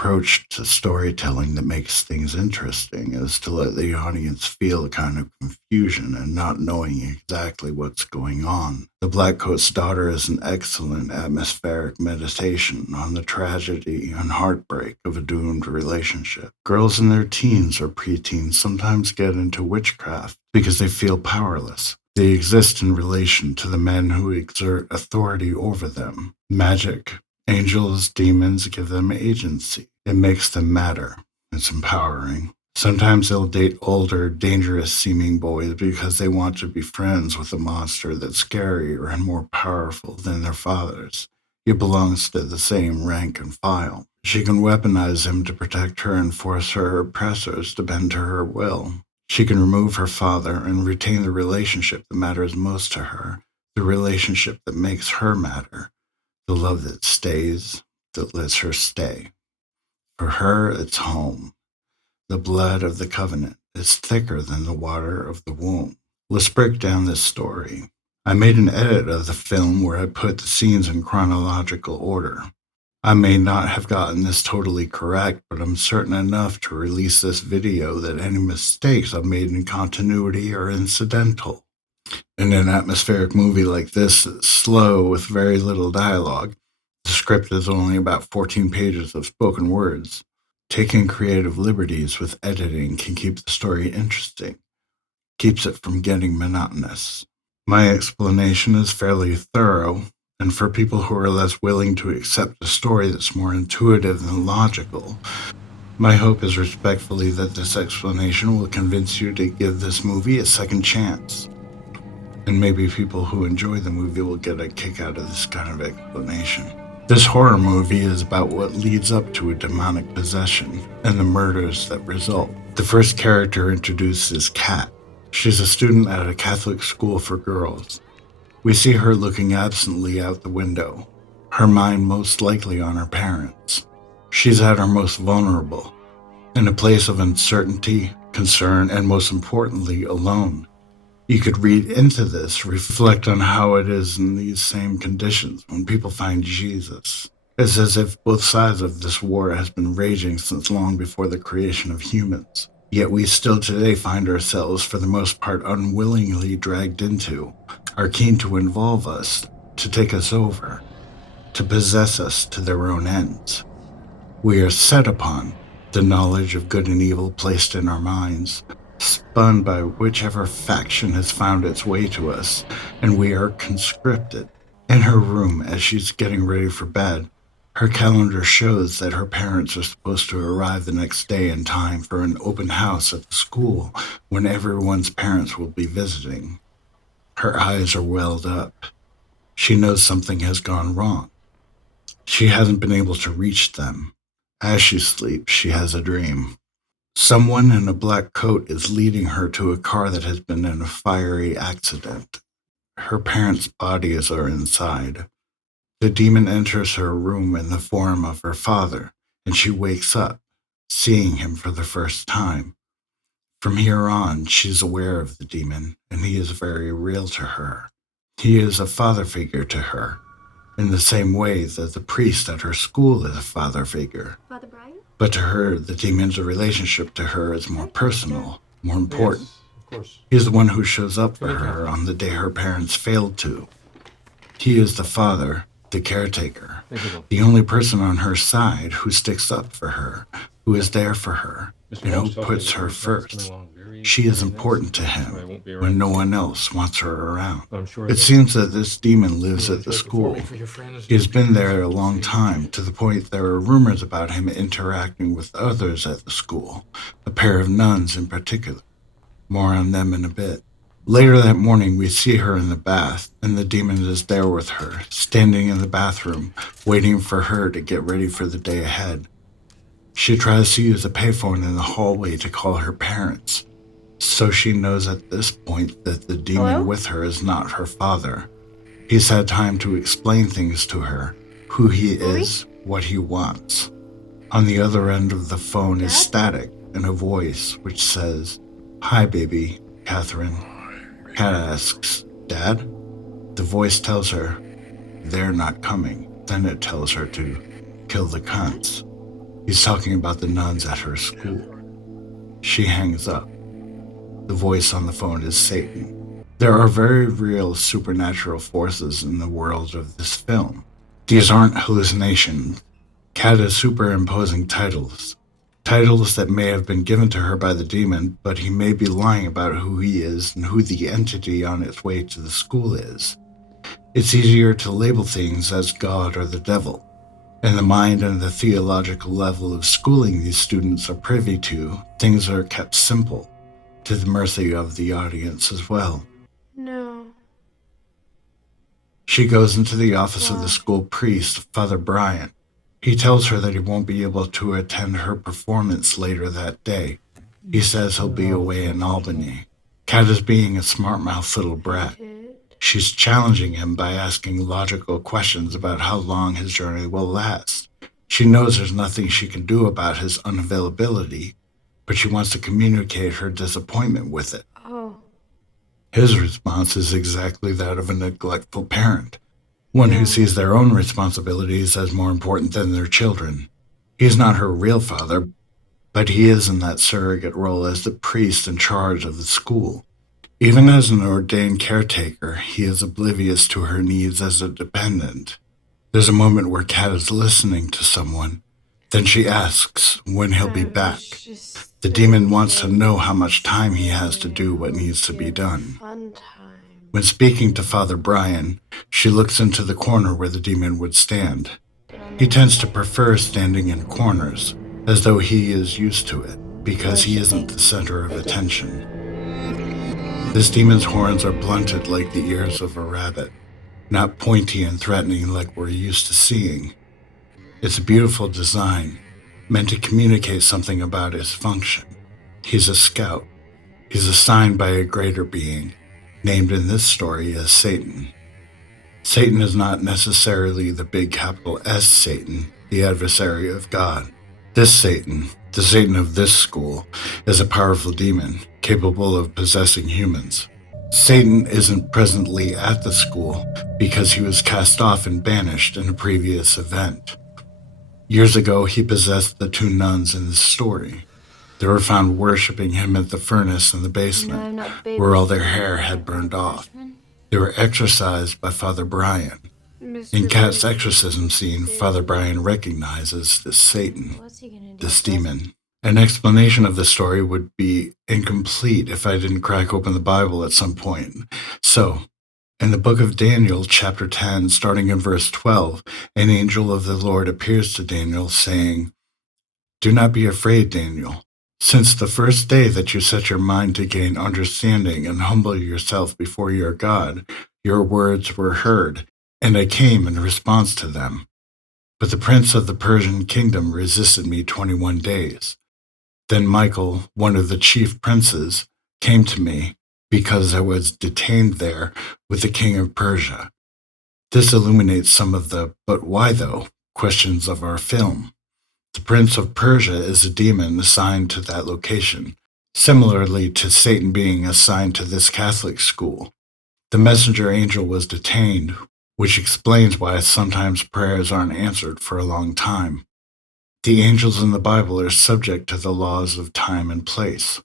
approach to storytelling that makes things interesting is to let the audience feel a kind of confusion and not knowing exactly what's going on. The Blackcoat's Daughter is an excellent atmospheric meditation on the tragedy and heartbreak of a doomed relationship. Girls in their teens or preteens sometimes get into witchcraft because they feel powerless. They exist in relation to the men who exert authority over them. Magic, angels, demons give them agency. It makes them matter. It's empowering. Sometimes they'll date older, dangerous-seeming boys because they want to be friends with a monster that's scarier and more powerful than their fathers. He belongs to the same rank and file. She can weaponize him to protect her and force her oppressors to bend to her will. She can remove her father and retain the relationship that matters most to her, the relationship that makes her matter, the love that stays, that lets her stay. For her, it's home. The blood of the covenant is thicker than the water of the womb. Let's break down this story. I made an edit of the film where I put the scenes in chronological order. I may not have gotten this totally correct, but I'm certain enough to release this video that any mistakes I've made in continuity are incidental. In an atmospheric movie like this, it's slow with very little dialogue. The script is only about 14 pages of spoken words. Taking creative liberties with editing can keep the story interesting, keeps it from getting monotonous. My explanation is fairly thorough, and for people who are less willing to accept a story that's more intuitive than logical, my hope is respectfully that this explanation will convince you to give this movie a second chance. And maybe people who enjoy the movie will get a kick out of this kind of explanation. This horror movie is about what leads up to a demonic possession and the murders that result. The first character introduced is Kat. She's a student at a Catholic school for girls. We see her looking absently out the window, her mind most likely on her parents. She's at her most vulnerable, in a place of uncertainty, concern, and most importantly, alone. You could read into this, reflect on how it is in these same conditions when people find Jesus. It's as if both sides of this war has been raging since long before the creation of humans. Yet we still today find ourselves, for the most part, unwillingly dragged into, are keen to involve us, to take us over, to possess us to their own ends. We are set upon, the knowledge of good and evil placed in our minds, spun by whichever faction has found its way to us, and we are conscripted. In her room, as she's getting ready for bed, her calendar shows that her parents are supposed to arrive the next day in time for an open house at the school when everyone's parents will be visiting. Her eyes are welled up. She knows something has gone wrong. She hasn't been able to reach them. As she sleeps, she has a dream. Someone in a black coat is leading her to a car that has been in a fiery accident. Her parents' bodies are inside. The demon enters her room in the form of her father, and she wakes up, seeing him for the first time. From here on, she's aware of the demon, and he is very real to her. He is a father figure to her, in the same way that the priest at her school is a father figure. Father Brian? But to her, the demon's relationship to her is more personal, more important. Yes, of course. He is the one who shows up for her on the day her parents failed to. He is the father, the caretaker, the only person on her side who sticks up for her, who is there for her, and who puts her first. She is important to him when no one else wants her around. It seems that this demon lives at the school. He has been there a long time, to the point there are rumors about him interacting with others at the school, a pair of nuns in particular. More on them in a bit. Later that morning, we see her in the bath, and the demon is there with her, standing in the bathroom, waiting for her to get ready for the day ahead. She tries to use a payphone in the hallway to call her parents, so she knows at this point that the demon with her is not her father. He's had time to explain things to her, who he is, what he wants. On the other end of the phone is static and a voice which says, "Hi, baby, Catherine." Kat asks, "Dad?" The voice tells her, "They're not coming." Then it tells her to kill the cunts. He's talking about the nuns at her school. She hangs up. The voice on the phone is Satan. There are very real supernatural forces in the world of this film. These aren't hallucinations. Kat is superimposing titles. Titles that may have been given to her by the demon, but he may be lying about who he is and who the entity on its way to the school is. It's easier to label things as God or the devil. In the mind and the theological level of schooling these students are privy to, things are kept simple, to the mercy of the audience as well. No. She goes into the office of the school priest, Father Brian. He tells her that he won't be able to attend her performance later that day. He says he'll be away in Albany. Kat is being a smart-mouthed little brat. She's challenging him by asking logical questions about how long his journey will last. She knows there's nothing she can do about his unavailability, but she wants to communicate her disappointment with it. His response is exactly that of a neglectful parent, one who sees their own responsibilities as more important than their children. He's not her real father, but he is in that surrogate role as the priest in charge of the school. Even as an ordained caretaker, he is oblivious to her needs as a dependent. There's a moment where Kat is listening to someone. Then she asks when he'll be back. The demon wants to know how much time he has to do what needs to be done. When speaking to Father Brian, she looks into the corner where the demon would stand. He tends to prefer standing in corners, as though he is used to it, because he isn't the center of attention. This demon's horns are blunted like the ears of a rabbit, not pointy and threatening like we're used to seeing. It's a beautiful design, meant to communicate something about his function. He's a scout. He's assigned by a greater being, named in this story as Satan. Satan is not necessarily the big capital S Satan, the adversary of God. This Satan, the Satan of this school, is a powerful demon, capable of possessing humans. Satan isn't presently at the school because he was cast off and banished in a previous event. Years ago, he possessed the two nuns in this story. They were found worshipping him at the furnace in the basement, where all their hair had burned off. They were exorcised by Father Brian. In Kat's exorcism scene, Father Brian recognizes this Satan, this demon. An explanation of the story would be incomplete if I didn't crack open the Bible at some point. So, in the book of Daniel, chapter 10, starting in verse 12, an angel of the Lord appears to Daniel, saying, "Do not be afraid, Daniel. Since the first day that you set your mind to gain understanding and humble yourself before your God, your words were heard, and I came in response to them. But the prince of the Persian kingdom resisted me 21 days. Then Michael, one of the chief princes, came to me because I was detained there with the king of Persia." This illuminates some of the "but why though" questions of our film. The Prince of Persia is a demon assigned to that location, similarly to Satan being assigned to this Catholic school. The messenger angel was detained, which explains why sometimes prayers aren't answered for a long time. The angels in the Bible are subject to the laws of time and place.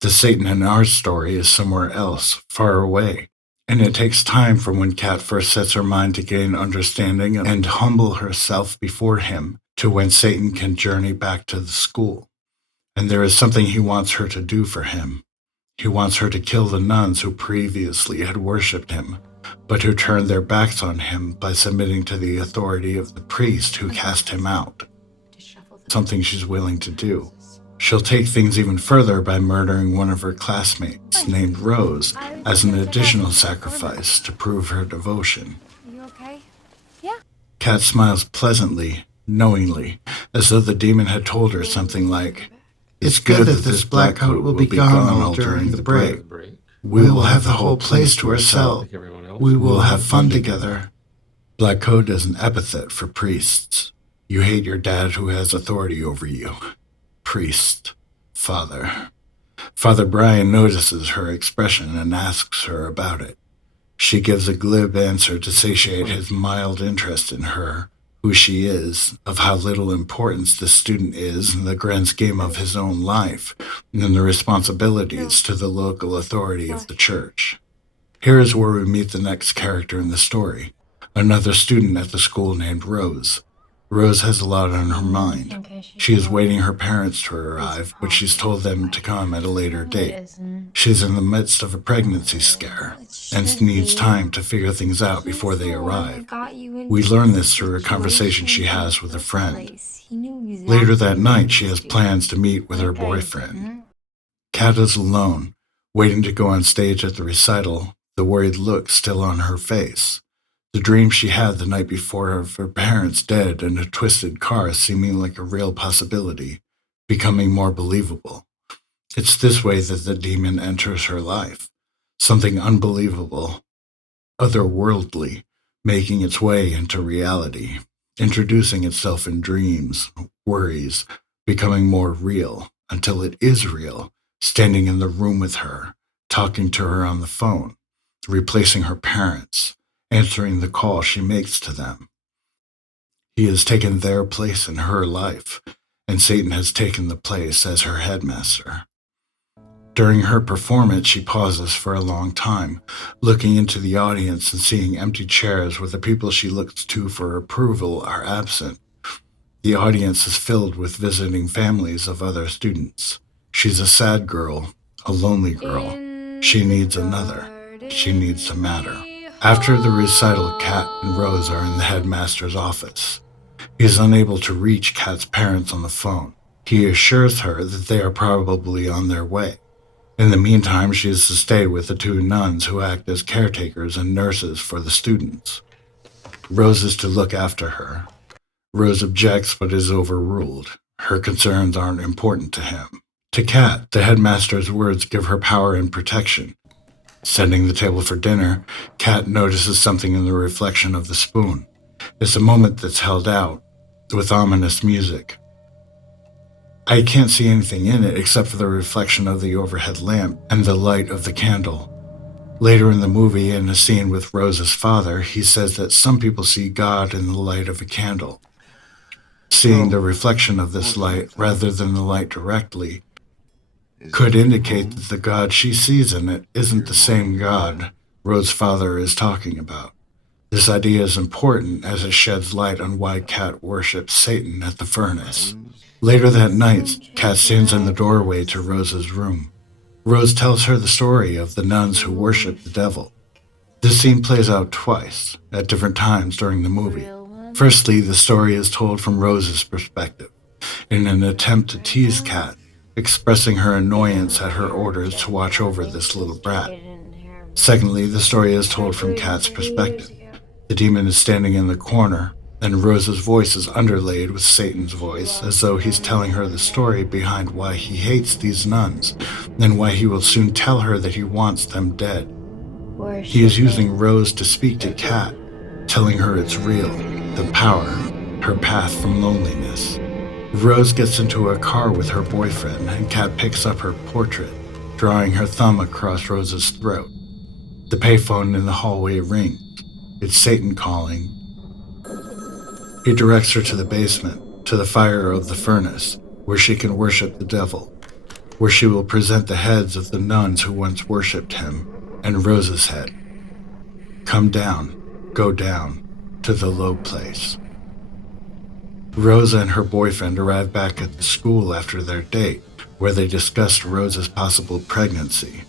The Satan in our story is somewhere else, far away, and it takes time from when Kat first sets her mind to gain understanding and humble herself before him to when Satan can journey back to the school. And there is something he wants her to do for him. He wants her to kill the nuns who previously had worshipped him, but who turned their backs on him by submitting to the authority of the priest who cast him out. Something she's willing to do. She'll take things even further by murdering one of her classmates, named Rose, as an additional sacrifice to prove her devotion. Are you okay? Yeah. Kat smiles pleasantly, knowingly, as though the demon had told her something like, "It's good that this Blackcoat will be gone all during the break. We will have the whole place to ourselves. We will have fun together." Blackcoat is an epithet for priests. You hate your dad who has authority over you. Priest. Father. Father Brian notices her expression and asks her about it. She gives a glib answer to satiate his mild interest in her, who she is, of how little importance this student is in the grand scheme of his own life, and the responsibilities to the local authority of the church. Here is where we meet the next character in the story, another student at the school named Rose. Rose has a lot on her mind. She is waiting her parents to arrive, but she's told them to come at a later date. She's in the midst of a pregnancy scare and needs time to figure things out before they arrive. We learn this through a conversation she has with a friend. Later that night, she has plans to meet with her boyfriend. Kat is alone, waiting to go on stage at the recital, the worried look still on her face. The dream she had the night before of her parents dead and a twisted car seeming like a real possibility, becoming more believable. It's this way that the demon enters her life, something unbelievable, otherworldly, making its way into reality, introducing itself in dreams, worries, becoming more real until it is real, standing in the room with her, talking to her on the phone, replacing her parents, answering the call she makes to them. He has taken their place in her life, and Satan has taken the place as her headmaster. During her performance, she pauses for a long time, looking into the audience and seeing empty chairs where the people she looks to for approval are absent. The audience is filled with visiting families of other students. She's a sad girl, a lonely girl. She needs another. She needs to matter. After the recital, Kat and Rose are in the headmaster's office. He is unable to reach Kat's parents on the phone. He assures her that they are probably on their way. In the meantime, she is to stay with the two nuns who act as caretakers and nurses for the students. Rose is to look after her. Rose objects but is overruled. Her concerns aren't important to him. To Kat, the headmaster's words give her power and protection. Setting the table for dinner, Kat notices something in the reflection of the spoon. It's a moment that's held out, with ominous music. I can't see anything in it except for the reflection of the overhead lamp and the light of the candle. Later in the movie, in a scene with Rose's father, he says that some people see God in the light of a candle. Seeing the reflection of this light rather than the light directly could indicate that the God she sees in it isn't the same God Rose's father is talking about. This idea is important as it sheds light on why Kat worships Satan at the furnace. Later that night, Kat stands in the doorway to Rose's room. Rose tells her the story of the nuns who worship the devil. This scene plays out twice, at different times during the movie. Firstly, the story is told from Rose's perspective, in an attempt to tease Kat, expressing her annoyance at her orders to watch over this little brat. Secondly, the story is told from Kat's perspective. The demon is standing in the corner, and Rose's voice is underlaid with Satan's voice, as though he's telling her the story behind why he hates these nuns, and why he will soon tell her that he wants them dead. He is using Rose to speak to Kat, telling her it's real, the power, her path from loneliness. Rose gets into a car with her boyfriend, and Kat picks up her portrait, drawing her thumb across Rose's throat. The payphone in the hallway rings. It's Satan calling. He directs her to the basement, to the fire of the furnace, where she can worship the devil, where she will present the heads of the nuns who once worshipped him, and Rose's head. Come down, go down, to the low place. Rosa and her boyfriend arrive back at the school after their date, where they discussed Rosa's possible pregnancy.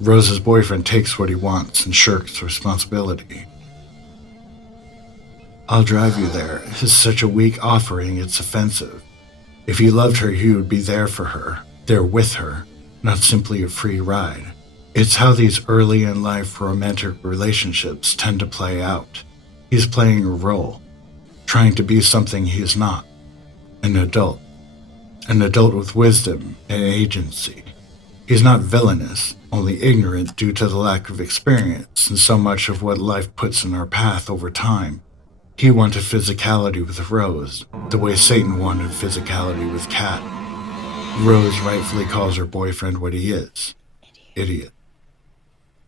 Rosa's boyfriend takes what he wants and shirks responsibility. I'll drive you there. It's such a weak offering, it's offensive. If he loved her, he would be there for her, there with her, not simply a free ride. It's how these early in life romantic relationships tend to play out. He's playing a role, trying to be something he is not, an adult with wisdom and agency. He's not villainous, only ignorant due to the lack of experience and so much of what life puts in our path over time. He wanted physicality with Rose, the way Satan wanted physicality with Kat. Rose rightfully calls her boyfriend what he is, idiot.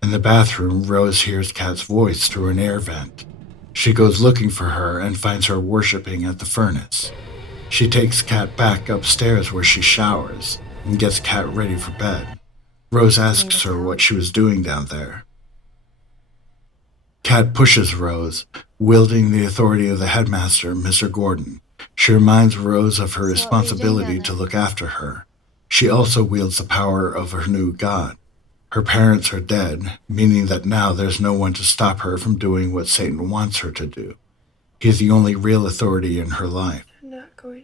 In the bathroom, Rose hears Kat's voice through an air vent. She goes looking for her and finds her worshipping at the furnace. She takes Kat back upstairs where she showers and gets Kat ready for bed. Rose asks her what she was doing down there. Kat pushes Rose, wielding the authority of the headmaster, Mr. Gordon. She reminds Rose of her responsibility to look after her. She also wields the power of her new god. Her parents are dead, meaning that now there's no one to stop her from doing what Satan wants her to do. He is the only real authority in her life.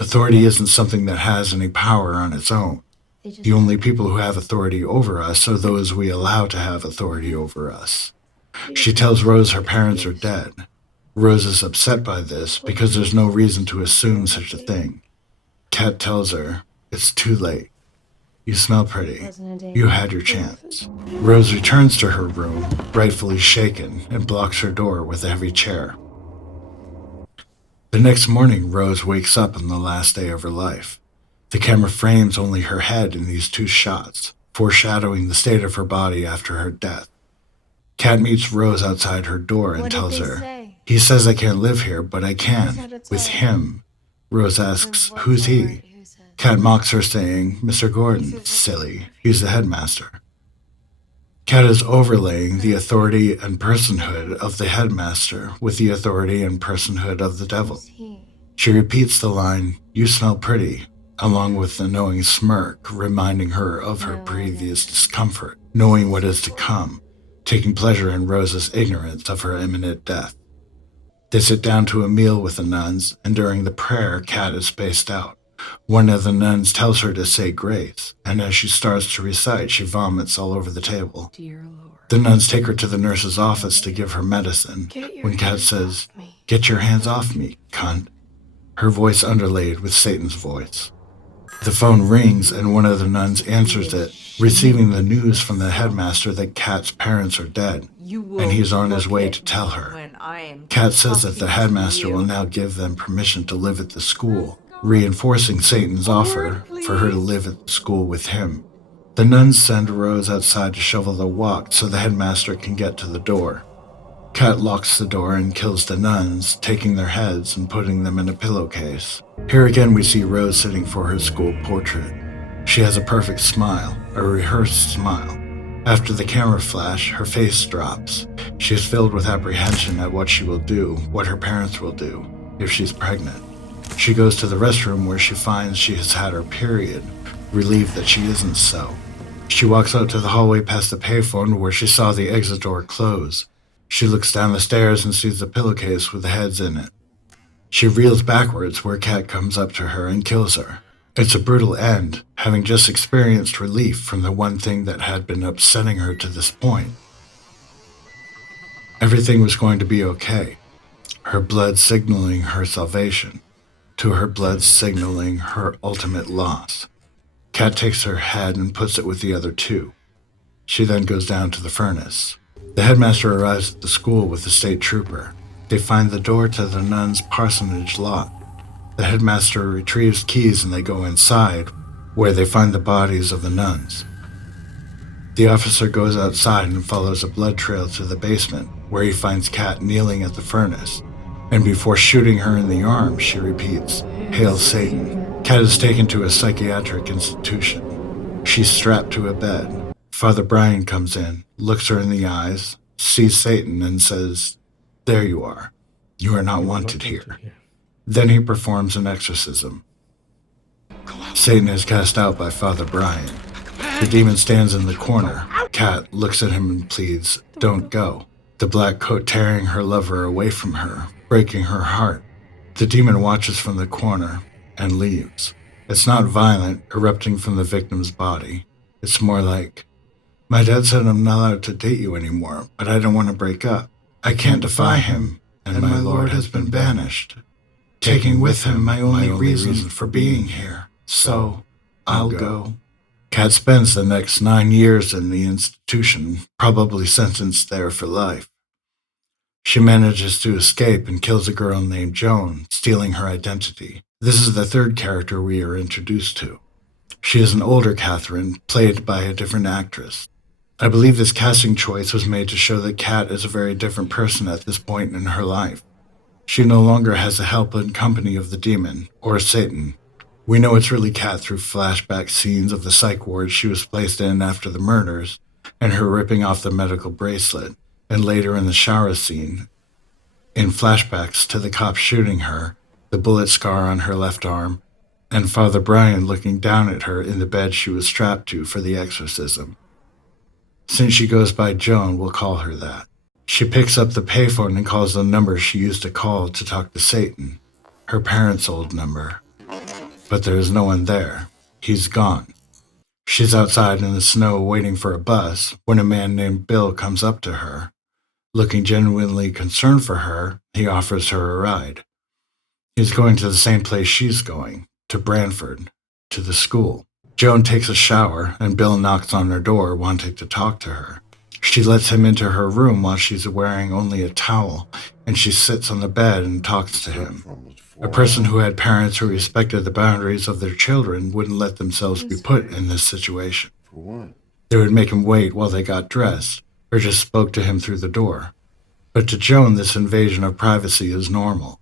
Authority isn't something that has any power on its own. The only people who have authority over us are those we allow to have authority over us. She tells Rose her parents are dead. Rose is upset by this because there's no reason to assume such a thing. Kat tells her, "It's too late. You smell pretty. You had your chance." Rose returns to her room, rightfully shaken, and blocks her door with a heavy chair. The next morning, Rose wakes up on the last day of her life. The camera frames only her head in these two shots, foreshadowing the state of her body after her death. Kat meets Rose outside her door and tells her, "He says I can't live here, but I can, with him." Rose asks, "Who's he?" Kat mocks her, saying, "Mr. Gordon, silly. He's the headmaster." Kat is overlaying the authority and personhood of the headmaster with the authority and personhood of the devil. She repeats the line, "You smell pretty," along with a knowing smirk, reminding her of her previous discomfort, knowing what is to come, taking pleasure in Rose's ignorance of her imminent death. They sit down to a meal with the nuns, and during the prayer, Kat is spaced out. One of the nuns tells her to say grace, and as she starts to recite, she vomits all over the table. The nuns take her to the nurse's office to give her medicine, when Kat says, "Get your hands off me, cunt," her voice underlaid with Satan's voice. The phone rings and one of the nuns answers it, receiving the news from the headmaster that Kat's parents are dead, and he's on his way to tell her. Kat says that the headmaster will now give them permission to live at the school, reinforcing Satan's offer for her to live at the school with him. The nuns send Rose outside to shovel the walk so the headmaster can get to the door. Kat locks the door and kills the nuns, taking their heads and putting them in a pillowcase. Here again we see Rose sitting for her school portrait. She has a perfect smile, a rehearsed smile. After the camera flash, her face drops. She is filled with apprehension at what she will do, what her parents will do, if she's pregnant. She goes to the restroom where she finds she has had her period, relieved that she isn't so. She walks out to the hallway past the payphone where she saw the exit door close. She looks down the stairs and sees the pillowcase with the heads in it. She reels backwards where Kat comes up to her and kills her. It's a brutal end, having just experienced relief from the one thing that had been upsetting her to this point. Everything was going to be okay. Her blood signaling her salvation, to her blood signaling her ultimate loss. Kat takes her head and puts it with the other two. She then goes down to the furnace. The headmaster arrives at the school with the state trooper. They find the door to the nuns' parsonage locked. The headmaster retrieves keys and they go inside, where they find the bodies of the nuns. The officer goes outside and follows a blood trail to the basement, where he finds Kat kneeling at the furnace. And before shooting her in the arm, she repeats, "Hail Satan." Kat is taken to a psychiatric institution. She's strapped to a bed. Father Brian comes in, looks her in the eyes, sees Satan, and says, "There you are. You are not wanted here." Then he performs an exorcism. Satan is cast out by Father Brian. The demon stands in the corner. Kat looks at him and pleads, "Don't go." The Blackcoat tearing her lover away from her, breaking her heart. The demon watches from the corner and leaves. It's not violent, erupting from the victim's body. It's more like, "My dad said I'm not allowed to date you anymore, but I don't want to break up. I can't defy him, and my lord has been banished, taking with him my only reason for being here. So, I'll go." Kat spends the next 9 years in the institution, probably sentenced there for life. She manages to escape and kills a girl named Joan, stealing her identity. This is the third character we are introduced to. She is an older Catherine, played by a different actress. I believe this casting choice was made to show that Kat is a very different person at this point in her life. She no longer has the help and company of the demon, or Satan. We know it's really Kat through flashback scenes of the psych ward she was placed in after the murders, and her ripping off the medical bracelet, and later in the shower scene, in flashbacks to the cops shooting her, the bullet scar on her left arm, and Father Brian looking down at her in the bed she was strapped to for the exorcism. Since she goes by Joan, we'll call her that. She picks up the payphone and calls the number she used to call to talk to Satan, her parents' old number. But there is no one there. He's gone. She's outside in the snow waiting for a bus when a man named Bill comes up to her. Looking genuinely concerned for her, he offers her a ride. He's going to the same place she's going, to Branford, to the school. Joan takes a shower, and Bill knocks on her door, wanting to talk to her. She lets him into her room while she's wearing only a towel, and she sits on the bed and talks to him. A person who had parents who respected the boundaries of their children wouldn't let themselves be put in this situation. They would make him wait while they got dressed, or just spoke to him through the door. But to Joan, this invasion of privacy is normal.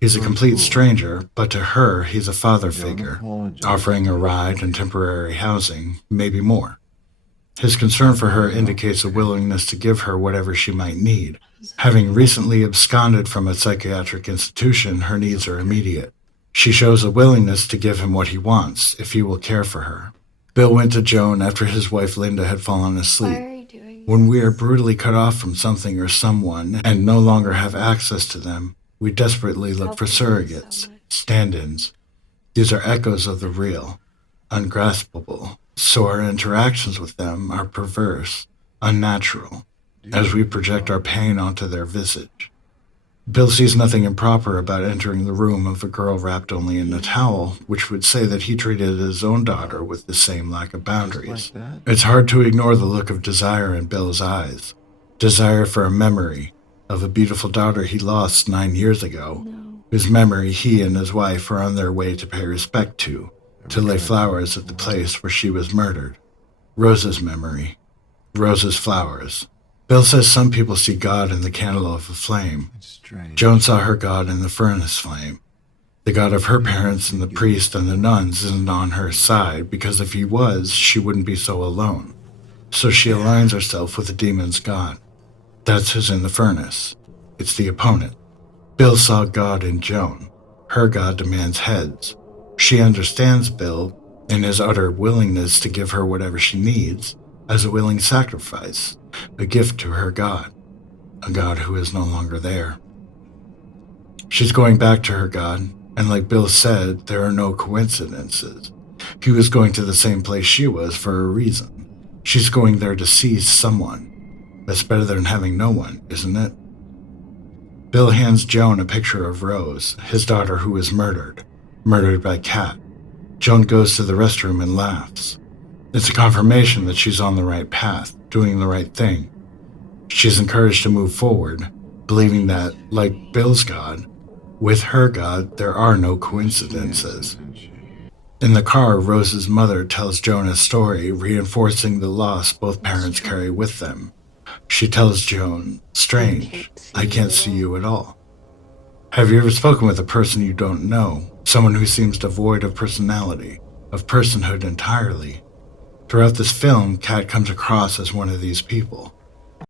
He's a complete stranger, but to her, he's a father figure, offering a ride and temporary housing, maybe more. His concern for her indicates a willingness to give her whatever she might need. Having recently absconded from a psychiatric institution, her needs are immediate. She shows a willingness to give him what he wants, if he will care for her. Bill went to Joan after his wife Linda had fallen asleep. When we are brutally cut off from something or someone and no longer have access to them, we desperately look for surrogates, stand-ins. These are echoes of the real, ungraspable, so our interactions with them are perverse, unnatural, as we project our pain onto their visage. Bill sees nothing improper about entering the room of a girl wrapped only in a towel, which would say that he treated his own daughter with the same lack of boundaries. It's hard to ignore the look of desire in Bill's eyes. Desire for a memory of a beautiful daughter he lost 9 years ago, whose memory he and his wife are on their way to pay respect to lay flowers at the place where she was murdered. Rose's memory. Rose's flowers. Bill says some people see God in the candle of a flame. Joan saw her God in the furnace flame. The God of her parents and the priest and the nuns isn't on her side, because if he was, she wouldn't be so alone. So she aligns herself with the demon's God. That's who's in the furnace. It's the opponent. Bill saw God in Joan. Her God demands heads. She understands Bill in his utter willingness to give her whatever she needs as a willing sacrifice, a gift to her God, a God who is no longer there. She's going back to her God, and like Bill said, there are no coincidences. He was going to the same place she was for a reason. She's going there to see someone. That's better than having no one, isn't it? Bill hands Joan a picture of Rose, his daughter who was murdered by Kat. Joan goes to the restroom and laughs. It's a confirmation that she's on the right path, doing the right thing. She's encouraged to move forward, believing that, like Bill's God, with her God, there are no coincidences. In the car, Rose's mother tells Joan a story, reinforcing the loss both parents carry with them. She tells Joan, "Strange, I can't see you at all." Have you ever spoken with a person you don't know, someone who seems devoid of personality, of personhood entirely? Throughout this film, Kat comes across as one of these people.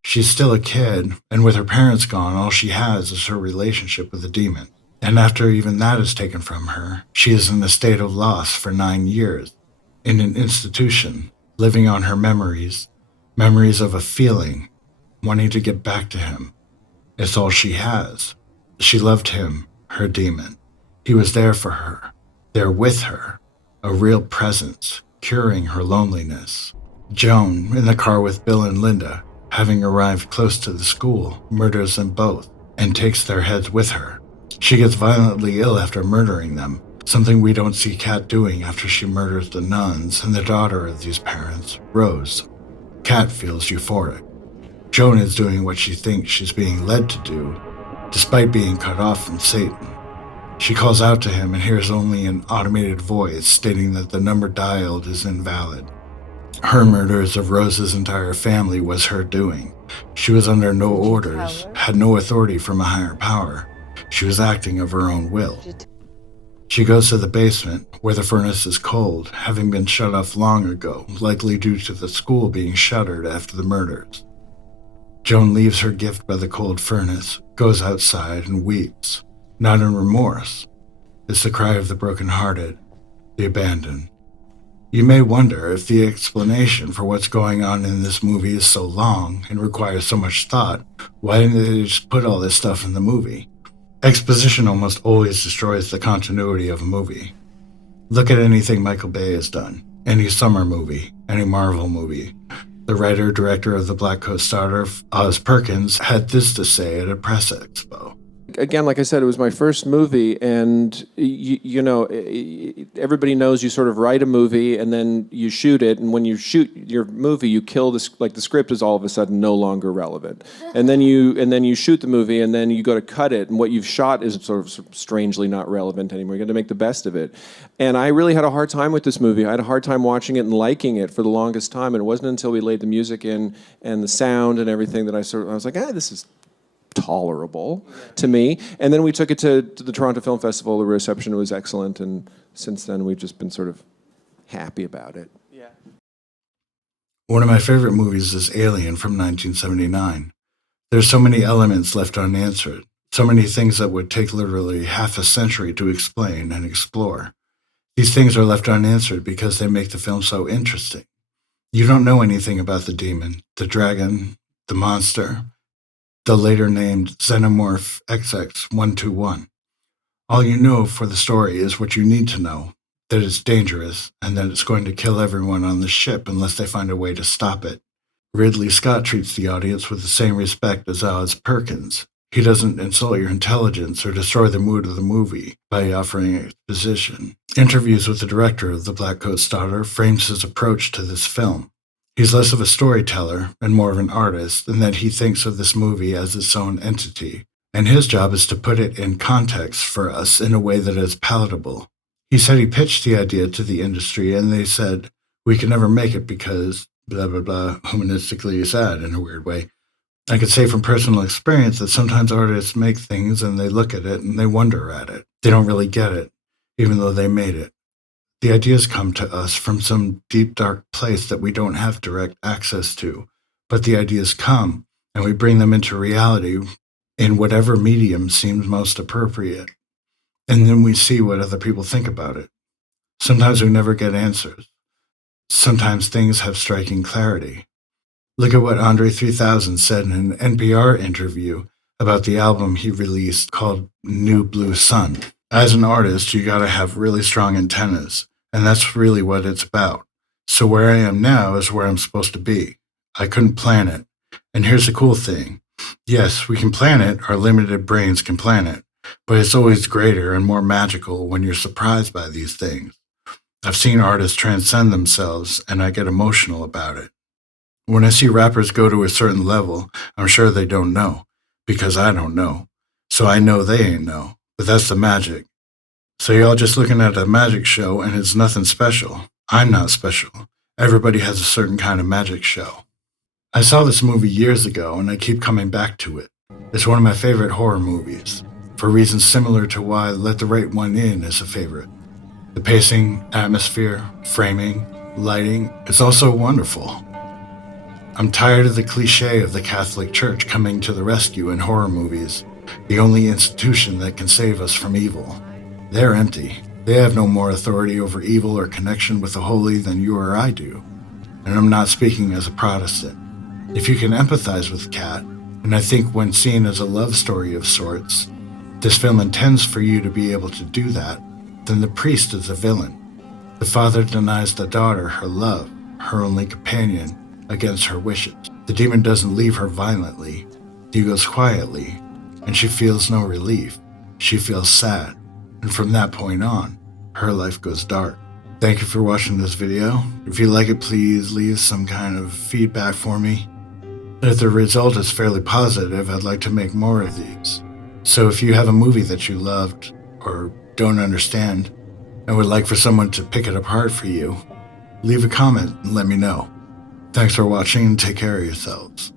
She's still a kid, and with her parents gone, all she has is her relationship with the demon. And after even that is taken from her, she is in a state of loss for 9 years, in an institution, living on her memories of a feeling, wanting to get back to him. It's all she has. She loved him, her demon. He was there for her, there with her, a real presence, curing her loneliness. Joan, in the car with Bill and Linda, having arrived close to the school, murders them both and takes their heads with her. She gets violently ill after murdering them, something we don't see Kat doing after she murders the nuns and the daughter of these parents, Rose. Kat feels euphoric. Joan is doing what she thinks she's being led to do, despite being cut off from Satan. She calls out to him and hears only an automated voice stating that the number dialed is invalid. Her murders of Rose's entire family was her doing. She was under no orders, had no authority from a higher power. She was acting of her own will. She goes to the basement, where the furnace is cold, having been shut off long ago, likely due to the school being shuttered after the murders. Joan leaves her gift by the cold furnace, goes outside, and weeps, not in remorse. It's the cry of the broken-hearted, the abandoned. You may wonder if the explanation for what's going on in this movie is so long and requires so much thought, why didn't they just put all this stuff in the movie? Exposition almost always destroys the continuity of a movie. Look at anything Michael Bay has done, any summer movie, any Marvel movie. The writer-director of the Blackcoat starter, Oz Perkins, had this to say at a press expo. Again, like I said, it was my first movie, and everybody knows you sort of write a movie and then you shoot it, and when you shoot your movie, you kill this. Like the script is all of a sudden no longer relevant, and then you shoot the movie, and then you go to cut it, and what you've shot is sort of strangely not relevant anymore. You got to make the best of it, and I really had a hard time with this movie. I had a hard time watching it and liking it for the longest time, and it wasn't until we laid the music in and the sound and everything that I was like, this is tolerable to me. And then we took it to the Toronto Film Festival. The reception was excellent, and since then we've just been sort of happy about it. Yeah. One of my favorite movies is Alien from 1979. There's so many elements left unanswered, so many things that would take literally half a century to explain and explore. These things are left unanswered because they make the film so interesting. You don't know anything about the demon, the dragon, the monster, the later named Xenomorph XX121. All you know for the story is what you need to know, that it's dangerous and that it's going to kill everyone on the ship unless they find a way to stop it. Ridley Scott treats the audience with the same respect as Oz Perkins. He doesn't insult your intelligence or destroy the mood of the movie by offering exposition. Interviews with the director of The Blackcoat starter frames his approach to this film. He's less of a storyteller and more of an artist, in that he thinks of this movie as its own entity, and his job is to put it in context for us in a way that is palatable. He said he pitched the idea to the industry, and they said, "We can never make it because blah, blah, blah," humanistically sad in a weird way. I could say from personal experience that sometimes artists make things and they look at it and they wonder at it. They don't really get it, even though they made it. The ideas come to us from some deep, dark place that we don't have direct access to, but the ideas come, and we bring them into reality in whatever medium seems most appropriate, and then we see what other people think about it. Sometimes we never get answers. Sometimes things have striking clarity. Look at what Andre 3000 said in an NPR interview about the album he released called New Blue Sun. As an artist, you gotta have really strong antennas, and that's really what it's about. So where I am now is where I'm supposed to be. I couldn't plan it. And here's the cool thing. Yes, we can plan it, our limited brains can plan it, but it's always greater and more magical when you're surprised by these things. I've seen artists transcend themselves, and I get emotional about it. When I see rappers go to a certain level, I'm sure they don't know, because I don't know. So I know they ain't know. But that's the magic. So y'all just looking at a magic show and it's nothing special. I'm not special. Everybody has a certain kind of magic show. I saw this movie years ago and I keep coming back to it. It's one of my favorite horror movies, for reasons similar to why Let the Right One In is a favorite. The pacing, atmosphere, framing, lighting, it's also wonderful. I'm tired of the cliche of the Catholic Church coming to the rescue in horror movies. The only institution that can save us from evil. They're empty. They have no more authority over evil or connection with the holy than you or I do. And I'm not speaking as a Protestant. If you can empathize with Kat, and I think when seen as a love story of sorts, this film intends for you to be able to do that, then the priest is a villain. The father denies the daughter her love, her only companion, against her wishes. The demon doesn't leave her violently. He goes quietly. And she feels no relief. She feels sad. And from that point on, her life goes dark. Thank you for watching this video. If you like it, please leave some kind of feedback for me. If the result is fairly positive, I'd like to make more of these. So if you have a movie that you loved or don't understand and would like for someone to pick it apart for you, leave a comment and let me know. Thanks for watching and take care of yourselves.